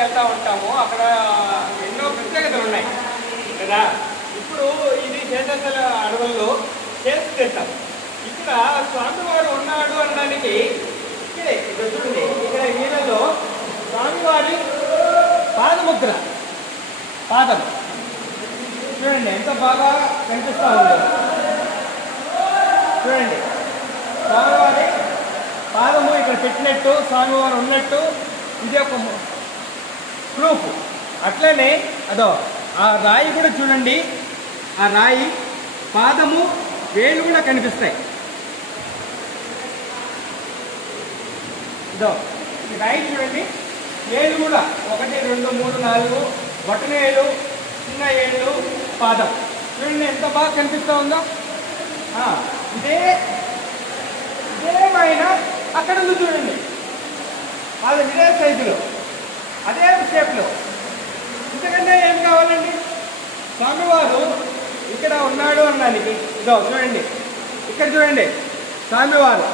శివాలయాలకు వెళ్తూ ఉంటాము, అక్కడ ఎన్నో ప్రత్యేకతలు ఉన్నాయి కదా. ఇప్పుడు ఇది శేషాచల అడవుల్లో చేస్తాం. ఇక్కడ స్వామివారు ఉన్నాడు అనడానికి ఇక్కడే ఇక్కడ చూడండి, ఇక్కడ నీళ్ళలో స్వామివారి పాదముద్ర, పాదం చూడండి ఎంత బాగా కనిపిస్తూ ఉందో. చూడండి స్వామివారి పాదము ఇక్కడ పెట్టినట్టు, స్వామివారు ఉన్నట్టు ఇది ఒక ప్రూఫ్. అట్లనే అదో ఆ రాయి కూడా చూడండి, ఆ రాయి పాదము వేలు కూడా కనిపిస్తాయి. ఇదో ఈ రాయి చూడండి, వేలు కూడా 1 2 3 4 బొటనేలు, చిన్న ఏళ్ళు, పాదం చూడండి ఎంత బాగా కనిపిస్తూ ఉందో. ఇదేమైనా అక్కడ ఉంది చూడండి, అది ఇదే సైజులో అదే షేప్లో. ఇంతకన్నా ఏం కావాలండి? స్వామివారు ఇక్కడ ఉన్నాడు అనడానికి ఇదో చూడండి, ఇక్కడ చూడండి స్వామివారు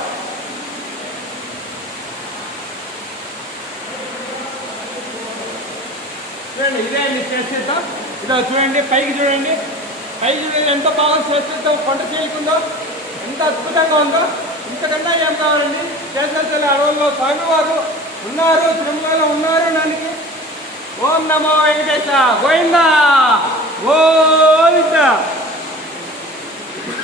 చూడండి. ఇదే అండి శ్రేష్ఠత్వం. ఇదో చూడండి పైకి చూడండి, పైకి చూడండి ఎంత బాగా శ్రేష్ఠత్వం కొండ చేరుకుందో, ఎంత అద్భుతంగా ఉందో. ఇంతకన్నా ఏం కావాలండి? శేషాచల అడవుల్లో స్వామివారు ఉన్నారు, తిరుమలలో ఉన్నారు అనడానికి. ఓం నమో వెంకటేశ గోవిందా గోవిందా.